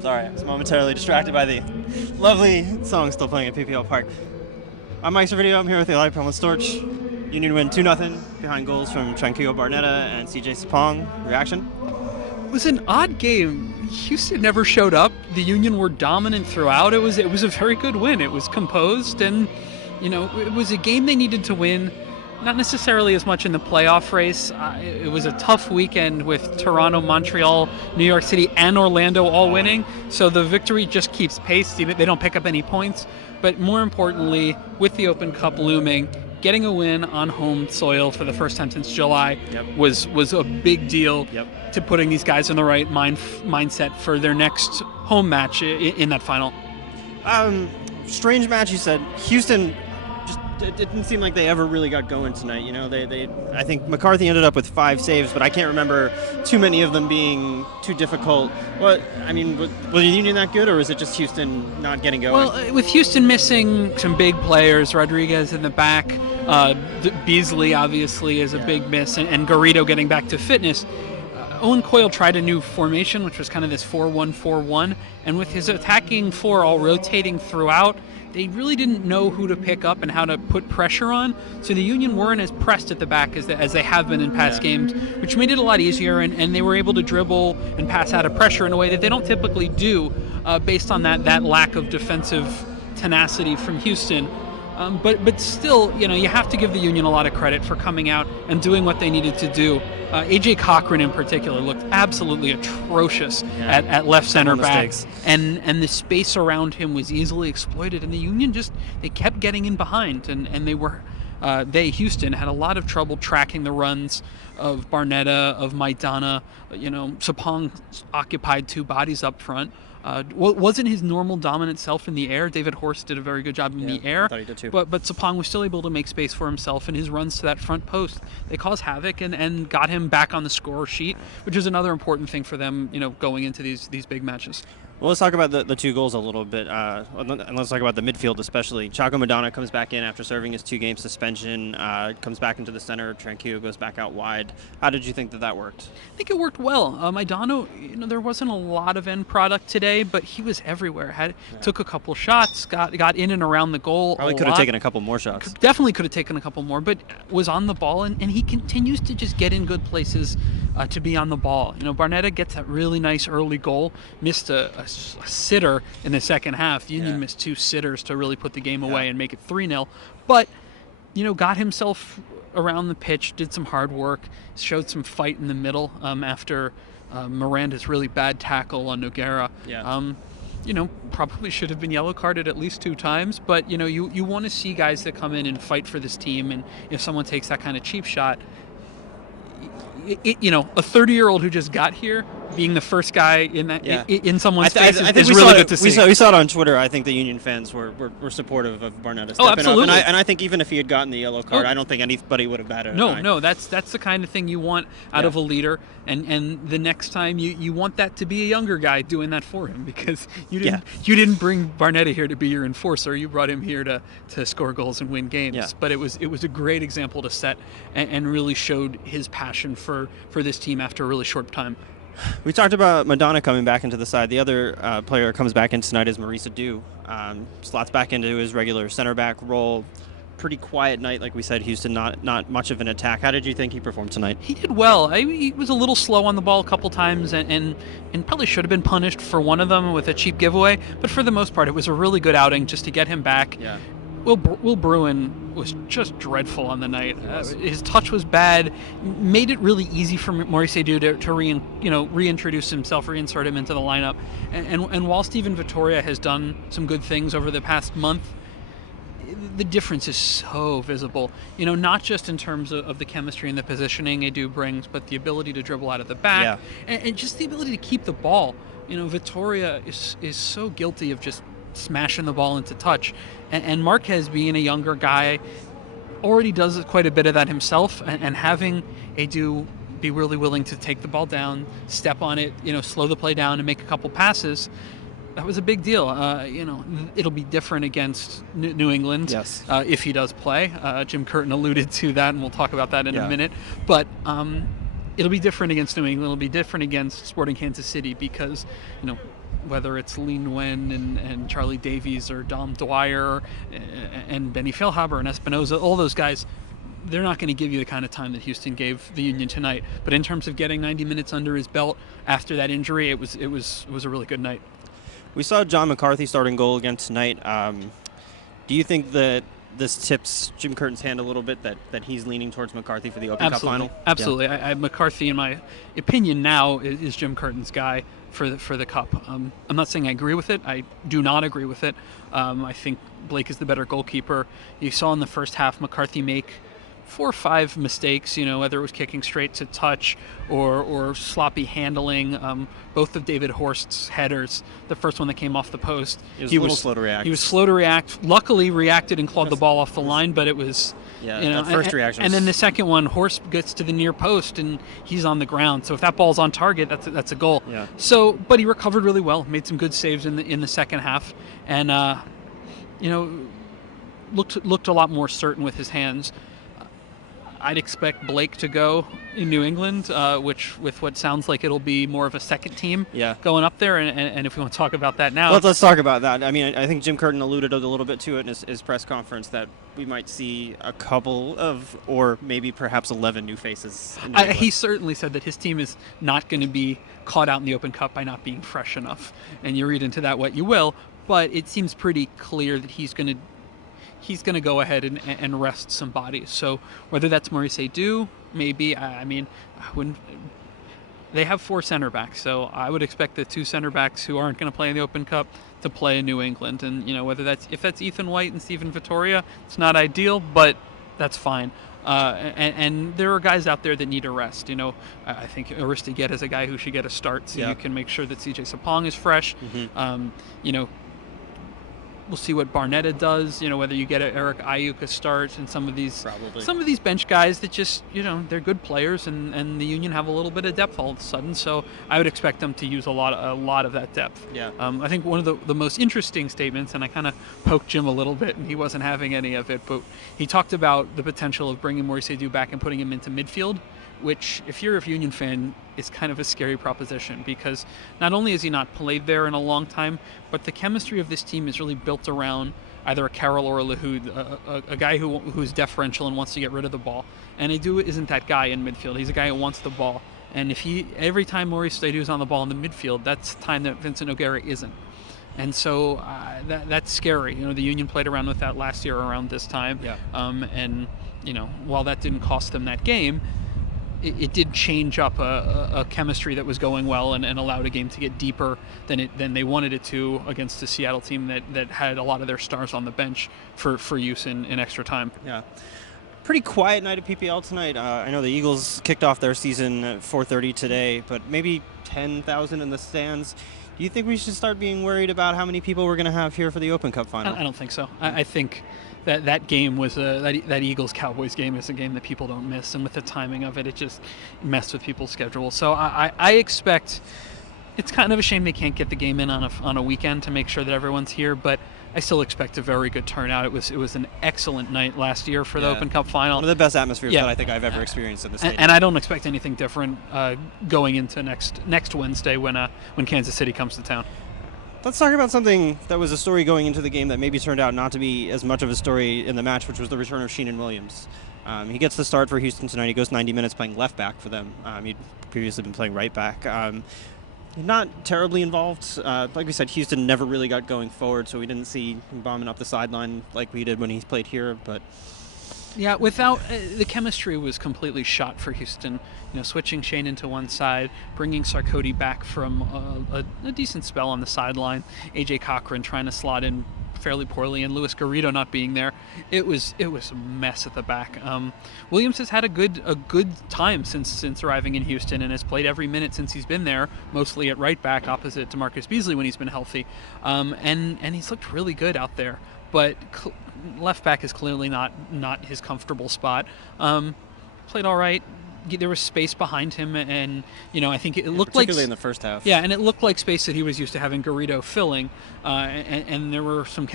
Sorry, I was momentarily distracted by the lovely song still playing at PPL Park. I'm Mike Video. I'm here with Eli Perlman-Storch. Union win 2-0 behind goals from Tranquillo Barnetta and CJ Sapong. Reaction? It was an odd game. Houston never showed up. The Union were dominant throughout. It was a very good win. It was composed, and it was a game they needed to win. Not necessarily as much in the playoff race. It was a tough weekend with Toronto, Montreal, New York City, and Orlando all winning. So the victory just keeps pace. They don't pick up any points. But more importantly, with the Open Cup looming, getting a win on home soil for the first time since July was a big deal to putting these guys in the right mindset for their next home match in that final. Strange match, you said. Houston, it didn't seem like they ever really got going tonight. I think McCarthy ended up with 5 saves, but I can't remember too many of them being too difficult. Was the Union that good, or was it just Houston not getting going? Well, with Houston missing some big players, Rodriguez in the back, Beasley obviously is a big miss, and Garrido getting back to fitness. Owen Coyle tried a new formation, which was kind of this 4-1-4-1, and with his attacking four all rotating throughout, they really didn't know who to pick up and how to put pressure on. So the Union weren't as pressed at the back as they have been in past games, which made it a lot easier, and they were able to dribble and pass out of pressure in a way that they don't typically do based on that lack of defensive tenacity from Houston. But still, you have to give the Union a lot of credit for coming out and doing what they needed to do. A.J. Cochran in particular looked absolutely atrocious at left center back, and the space around him was easily exploited. And the Union they kept getting in behind, and Houston had a lot of trouble tracking the runs of Barnetta, of Maidana. Sapong occupied 2 bodies up front. Wasn't his normal dominant self in the air. David Horst did a very good job in the air. I thought he did too. But Sapong was still able to make space for himself, and his runs to that front post, they caused havoc and got him back on the score sheet, which is another important thing for them, going into these big matches. Well, let's talk about the 2 goals a little bit, and let's talk about the midfield especially. Chaco Maidana comes back in after serving his 2-game suspension, comes back into the center. Tranquillo goes back out wide. How did you think that worked? I think it worked well. Maidana, there wasn't a lot of end product today, but he was everywhere. Took a couple shots, got in and around the goal. Probably could have taken a couple more shots. Definitely could have taken a couple more, but was on the ball, and he continues to just get in good places to be on the ball. Barnetta gets that really nice early goal, missed a sitter in the second half. The Union missed 2 sitters to really put the game away and make it 3-0. But, got himself around the pitch, did some hard work, showed some fight in the middle after Miranda's really bad tackle on Noguera. Probably should have been yellow carded at least 2 times, but, you want to see guys that come in and fight for this team, and if someone takes that kind of cheap shot, a 30-year-old who just got here being the first guy in someone's face is really good to see. We saw it on Twitter. I think the Union fans were supportive of Barnetta stepping absolutely. up. And I think even if he had gotten the yellow card, I don't think anybody would have batted an eye. No, that's the kind of thing you want out of a leader. And the next time you want that to be a younger guy doing that for him, because you didn't bring Barnetta here to be your enforcer. You brought him here to score goals and win games. Yeah. But it was a great example to set and really showed his passion for this team after a really short time. We talked about Maidana coming back into the side. The other player comes back in tonight is Maurice Adu. Slots back into his regular center back role. Pretty quiet night, like we said. Houston not much of an attack. How did you think he performed tonight? He did well. He was a little slow on the ball a couple times, and probably should have been punished for one of them with a cheap giveaway. But for the most part, it was a really good outing just to get him back. Yeah. Will Bruin was just dreadful on the night. His touch was bad, made it really easy for Maurice Adu to reintroduce himself, reinsert him into the lineup. And while Steven Vittoria has done some good things over the past month, the difference is so visible. Not just in terms of the chemistry and the positioning Adu brings, but the ability to dribble out of the back and just the ability to keep the ball. Vittoria is so guilty of just smashing the ball into touch, and Marquez, being a younger guy, already does quite a bit of that himself, and having Adu be really willing to take the ball down, step on it, slow the play down and make a couple passes, that was a big deal. It'll be different against New England if he does play. Jim Curtin alluded to that, and we'll talk about that in a minute. But it'll be different against New England. It'll be different against Sporting Kansas City because, whether it's Lee Nguyen and Charlie Davies or Dom Dwyer and Benny Feilhaber and Espinoza, all those guys, they're not going to give you the kind of time that Houston gave the Union tonight. But in terms of getting 90 minutes under his belt after that injury, it was a really good night. We saw John McCarthy starting goal again tonight. Do you think that this tips Jim Curtin's hand a little bit, that he's leaning towards McCarthy for the Open Cup final? Absolutely. Yeah. McCarthy, in my opinion now, is Jim Curtin's guy for the Cup. I'm not saying I agree with it. I do not agree with it. I think Blake is the better goalkeeper. You saw in the first half McCarthy make 4 or 5 mistakes, whether it was kicking straight to touch or sloppy handling. Both of David Horst's headers, the first one that came off the post, he was slow to react. He was slow to react. Luckily, reacted and clawed the ball off the line, but it was, that first reaction. And then the second one, Horst gets to the near post and he's on the ground. So if that ball's on target, that's a goal. Yeah. So, but he recovered really well, made some good saves in the second half, and looked a lot more certain with his hands. I'd expect Blake to go in New England, which with what sounds like it'll be more of a second team going up there. And if we want to talk about that now. Let's talk about that. I mean, I think Jim Curtin alluded a little bit to it in his press conference that we might see a couple of, or maybe perhaps 11 new faces. He certainly said that his team is not going to be caught out in the Open Cup by not being fresh enough. And you read into that what you will, but it seems pretty clear that he's going to go ahead and rest some bodies. So whether that's Maurice Edu, maybe, I wouldn't. They have 4 center backs, so I would expect the 2 center backs who aren't going to play in the Open Cup to play in New England. And whether that's Ethan White and Stephen Vittoria, it's not ideal, but that's fine. And there are guys out there that need a rest. I think Aristeguieta is a guy who should get a start, so you can make sure that CJ Sapong is fresh. Mm-hmm. We'll see what Barnetta does. Whether you get Eric Ayuk a start and some of these bench guys that just they're good players and the Union have a little bit of depth all of a sudden. So I would expect them to use a lot of that depth. Yeah. I think one of the most interesting statements, and I kind of poked Jim a little bit, and he wasn't having any of it, but he talked about the potential of bringing Maurice Edu back and putting him into midfield, which, if you're a Union fan, is kind of a scary proposition because not only has he not played there in a long time, but the chemistry of this team is really built around either a Carroll or a Lahoud, a guy who's deferential and wants to get rid of the ball. And Edu isn't that guy in midfield. He's a guy who wants the ball. And every time Maurice Edu is on the ball in the midfield, that's time that Vincent Nogueira isn't. And so that's scary. The Union played around with that last year around this time. Yeah. And while that didn't cost them that game, it did change up a chemistry that was going well and allowed a game to get deeper than they wanted it to against a Seattle team that had a lot of their stars on the bench for use in extra time. Yeah. Pretty quiet night at PPL tonight. I know the Eagles kicked off their season at 4:30 today, but maybe 10,000 in the stands. Do you think we should start being worried about how many people we're going to have here for the Open Cup final? I don't think so. I think that game was that Eagles-Cowboys game is a game that people don't miss, and with the timing of it, it just messed with people's schedule. So I expect it's kind of a shame they can't get the game in on a weekend to make sure that everyone's here, but I still expect a very good turnout. It was an excellent night last year for the Open Cup final. One of the best atmospheres that I think I've ever experienced in the stadium. And I don't expect anything different going into next Wednesday when Kansas City comes to town. Let's talk about something that was a story going into the game that maybe turned out not to be as much of a story in the match, which was the return of Sheenan Williams. He gets the start for Houston tonight. He goes 90 minutes playing left back for them. He'd previously been playing right back. Not terribly involved. Like we said, Houston never really got going forward, so we didn't see him bombing up the sideline like we did when he played here. But yeah, without the chemistry was completely shot for Houston. Switching Shane into one side, bringing Sarkodie back from a decent spell on the sideline, AJ Cochran trying to slot in fairly poorly, and Luis Garrido not being there. It was a mess at the back. Williams has had a good time since arriving in Houston and has played every minute since he's been there, mostly at right back opposite DeMarcus Beasley when he's been healthy, and he's looked really good out there. But left back is clearly not his comfortable spot. Played all right. There was space behind him, and I think it looked particularly in the first half. Yeah, and it looked like space that he was used to having Garrido filling, and there were some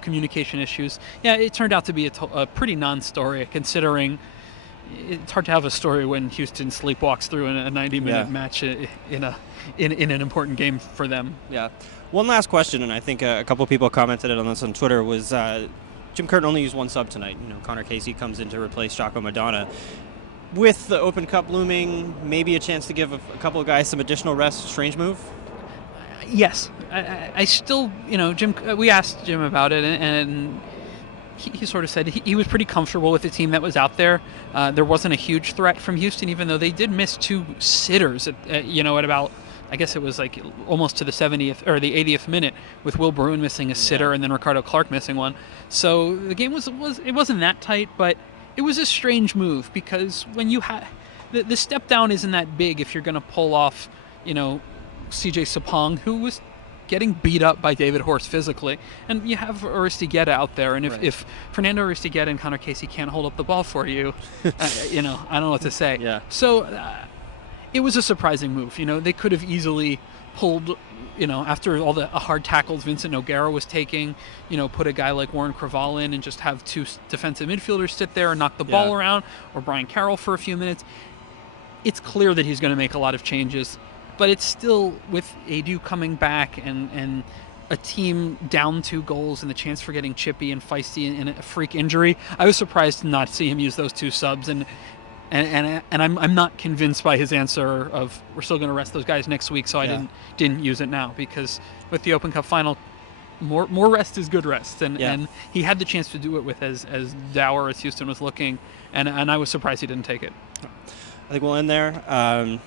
communication issues. Yeah, it turned out to be a pretty non-story, considering it's hard to have a story when Houston sleepwalks through a 90-minute match in an important game for them. Yeah. One last question, and I think a couple of people commented on this on Twitter, was Jim Curtin only used one sub tonight. Connor Casey comes in to replace Jocko Madonna. With the Open Cup looming, maybe a chance to give a couple of guys some additional rest. Strange move? Yes. I still, Jim. We asked Jim about it, and he sort of said he was pretty comfortable with the team that was out there. There wasn't a huge threat from Houston, even though they did miss 2 sitters at about, I guess it was like almost to the 70th or the 80th minute, with Will Bruin missing a sitter and then Ricardo Clark missing one. So the game it wasn't that tight, but it was a strange move because when you have the step down isn't that big if you're going to pull off, CJ Sapong, who was getting beat up by David Horst physically, and you have Aristigueta out there, and if Fernando Aristigueta and Connor Casey can't hold up the ball for you, I don't know what to say. Yeah. So it was a surprising move. They could have easily pulled, after all the hard tackles Vincent Nogueira was taking, put a guy like Warren Creval in and just have 2 defensive midfielders sit there and knock the ball around, or Brian Carroll for a few minutes. It's clear that he's going to make a lot of changes, but it's still, with Edu coming back and a team down 2 goals and the chance for getting chippy and feisty in a freak injury, I was surprised to not see him use those 2 subs. And I'm not convinced by his answer of we're still going to rest those guys next week, so I didn't use it now, because with the Open Cup final, more rest is good rest, and he had the chance to do it with as dour as Houston was looking, and I was surprised he didn't take it. I think we'll end there.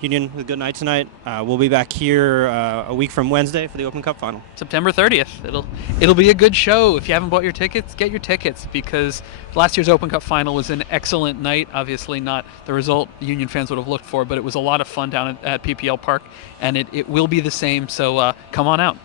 Union with a good night tonight. We'll be back here a week from Wednesday for the Open Cup final. September 30th. It'll be a good show. If you haven't bought your tickets, get your tickets, because last year's Open Cup final was an excellent night. Obviously not the result Union fans would have looked for, but it was a lot of fun down at PPL Park, and it will be the same. So come on out.